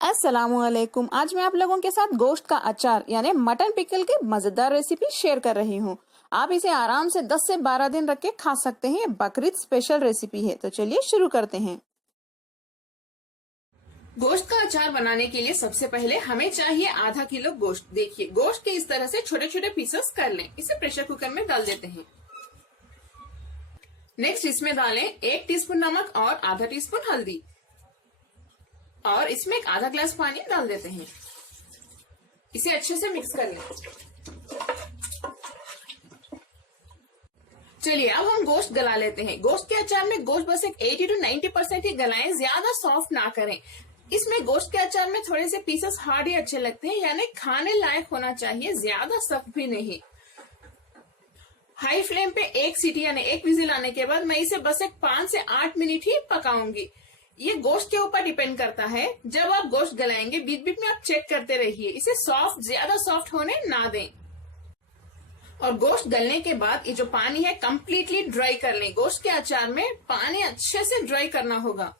अस्सलामुअलैकुम। आज मैं आप लोगों के साथ गोश्त का अचार यानी मटन पिकल की मजेदार रेसिपी शेयर कर रही हूँ। आप इसे आराम से 10 से 12 दिन रख के खा सकते हैं। ये बकरीद स्पेशल रेसिपी है। तो चलिए शुरू करते हैं। गोश्त का अचार बनाने के लिए सबसे पहले हमें चाहिए आधा किलो गोश्त। देखिए, गोश्त के इस तरह से छोटे छोटे पीसेस कर लें। इसे प्रेशर कुकर में डाल देते हैं। नेक्स्ट इसमें डालें 1 टीस्पून नमक और आधा टीस्पून हल्दी, और इसमें एक आधा ग्लास पानी डाल देते हैं। इसे अच्छे से मिक्स कर लें। चलिए अब हम गोश्त गला लेते हैं। गोश्त के अचार में गोश्त बस एक 80 to 90% ही गलाएं, ज्यादा सॉफ्ट ना करें। इसमें गोश्त के अचार में थोड़े से पीसेस हार्ड ही अच्छे लगते हैं, यानी खाने लायक होना चाहिए, ज्यादा सख्त भी नहीं। हाई फ्लेम पे 1 सीटी यानी 1 विजिल आने के बाद मैं इसे बस एक 5 से 8 मिनट ही पकाऊंगी। ये गोश्त के ऊपर डिपेंड करता है। जब आप गोश्त गलाएंगे बीच बीच में आप चेक करते रहिए, इसे ज्यादा सॉफ्ट होने ना दें। और गोश्त गलने के बाद ये जो पानी है कंप्लीटली ड्राई कर लें। गोश्त के अचार में पानी अच्छे से ड्राई करना होगा।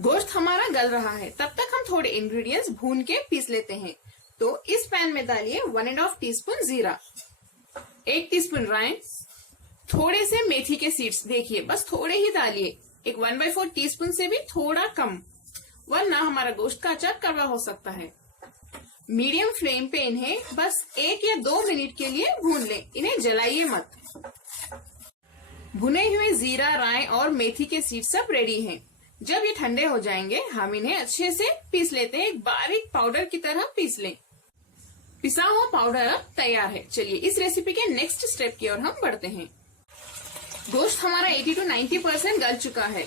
गोश्त हमारा गल रहा है, तब तक हम थोड़े इंग्रेडिएंट्स भून के पीस लेते हैं। तो इस पैन में डालिए 1.5 टीस्पून जीरा, 1 टीस्पून राई, थोड़े से मेथी के सीड्स। देखिए बस थोड़े ही डालिए, एक 1/4 टीस्पून से भी थोड़ा कम, वरना हमारा गोश्त का अचार कड़वा हो सकता है। मीडियम फ्लेम पे इन्हें बस 1 या 2 मिनट के लिए भून लें, इन्हें जलाइए मत। भुने हुए जीरा, राई और मेथी के सीड सब रेडी हैं। जब ये ठंडे हो जाएंगे हम इन्हें अच्छे से पीस लेते हैं। एक बारीक पाउडर की तरह पीस लें। पिसा हुआ पाउडर अब तैयार है। चलिए इस रेसिपी के नेक्स्ट स्टेप की ओर हम बढ़ते हैं। गोश्त हमारा 80 to 90% गल चुका है।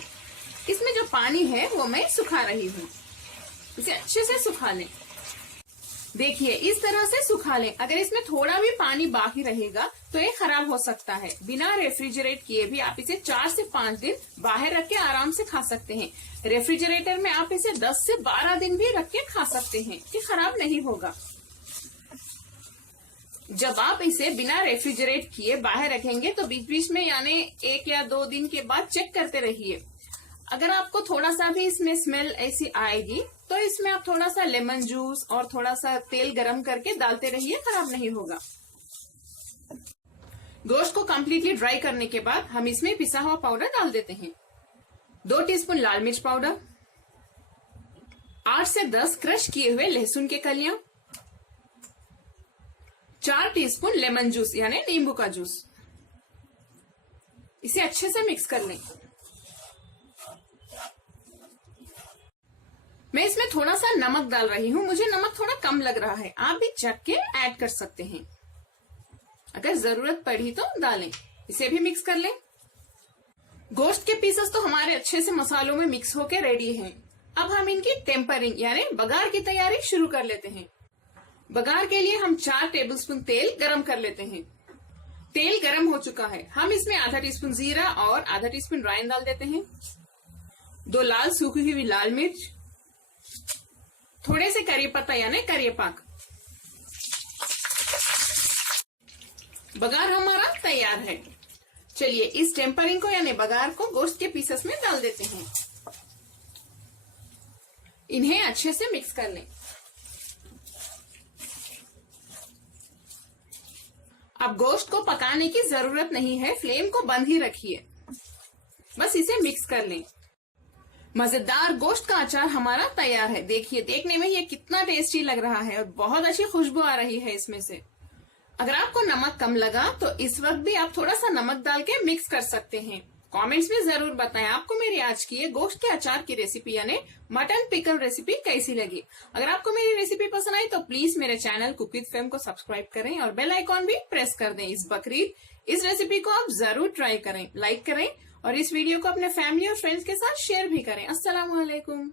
इसमें जो पानी है वो मैं सुखा रही हूँ। इसे अच्छे से सुखा लें। देखिए इस तरह से सुखा लें। अगर इसमें थोड़ा भी पानी बाकी रहेगा तो ये खराब हो सकता है। बिना रेफ्रिजरेट किए भी आप इसे 4 से 5 दिन बाहर रख के आराम से खा सकते हैं। रेफ्रिजरेटर में आप इसे 10 से 12 दिन भी रख के खा सकते हैं, ये खराब नहीं होगा। जब आप इसे बिना रेफ्रिजरेट किए बाहर रखेंगे तो बीच बीच में यानी 1 या 2 दिन के बाद चेक करते रहिए। अगर आपको थोड़ा सा भी इसमें स्मेल ऐसी आएगी तो इसमें आप थोड़ा सा लेमन जूस और थोड़ा सा तेल गरम करके डालते रहिए, खराब नहीं होगा। गोश्त को कंप्लीटली ड्राई करने के बाद हम इसमें पिसा हुआ पाउडर डाल देते हैं। 2 टीस्पून लाल मिर्च पाउडर, 8 से 10 क्रश किए हुए लहसुन के कलियां, 4 टीस्पून लेमन जूस यानी नींबू का जूस। इसे अच्छे से मिक्स कर लें। मैं इसमें थोड़ा सा नमक डाल रही हूँ। मुझे नमक थोड़ा कम लग रहा है, आप भी चख के ऐड कर सकते हैं। अगर जरूरत पड़ी तो डालें। इसे भी मिक्स कर लें। गोश्त के पीसेस तो हमारे अच्छे से मसालों में मिक्स होके रेडी हैं। अब हम इनकी टेम्परिंग यानी बघार की तैयारी शुरू कर लेते हैं। बघार के लिए हम 4 टेबलस्पून तेल गरम कर लेते हैं। तेल गरम हो चुका है। हम इसमें आधा टीस्पून जीरा और आधा टीस्पून राई डाल देते हैं। 2 लाल सूखी हुई लाल मिर्च, थोड़े से करी पत्ता यानी करिएपाक। बघार हमारा तैयार है। चलिए इस टेम्परिंग को यानी बघार को गोश्त के पीसेस में डाल देते हैं। इन्हें अच्छे से मिक्स कर लें। अब गोश्त को पकाने की जरूरत नहीं है, फ्लेम को बंद ही रखिए। बस इसे मिक्स कर लें। मजेदार गोश्त का अचार हमारा तैयार है। देखिए देखने में ये कितना टेस्टी लग रहा है और बहुत अच्छी खुशबू आ रही है इसमें से। अगर आपको नमक कम लगा तो इस वक्त भी आप थोड़ा सा नमक डाल के मिक्स कर सकते हैं। कमेंट्स में जरूर बताएं आपको मेरी आज की ये गोश्त के अचार की रेसिपी यानी मटन पिकल रेसिपी कैसी लगी। अगर आपको मेरी रेसिपी पसंद आई तो प्लीज मेरे चैनल कुक विद फेम को सब्सक्राइब करें और बेल आइकॉन भी प्रेस कर दें। इस बकरीद इस रेसिपी को आप जरूर ट्राई करें, लाइक करें और इस वीडियो को अपने फैमिली और फ्रेंड्स के साथ शेयर भी करें। अस्सलाम वालेकुम।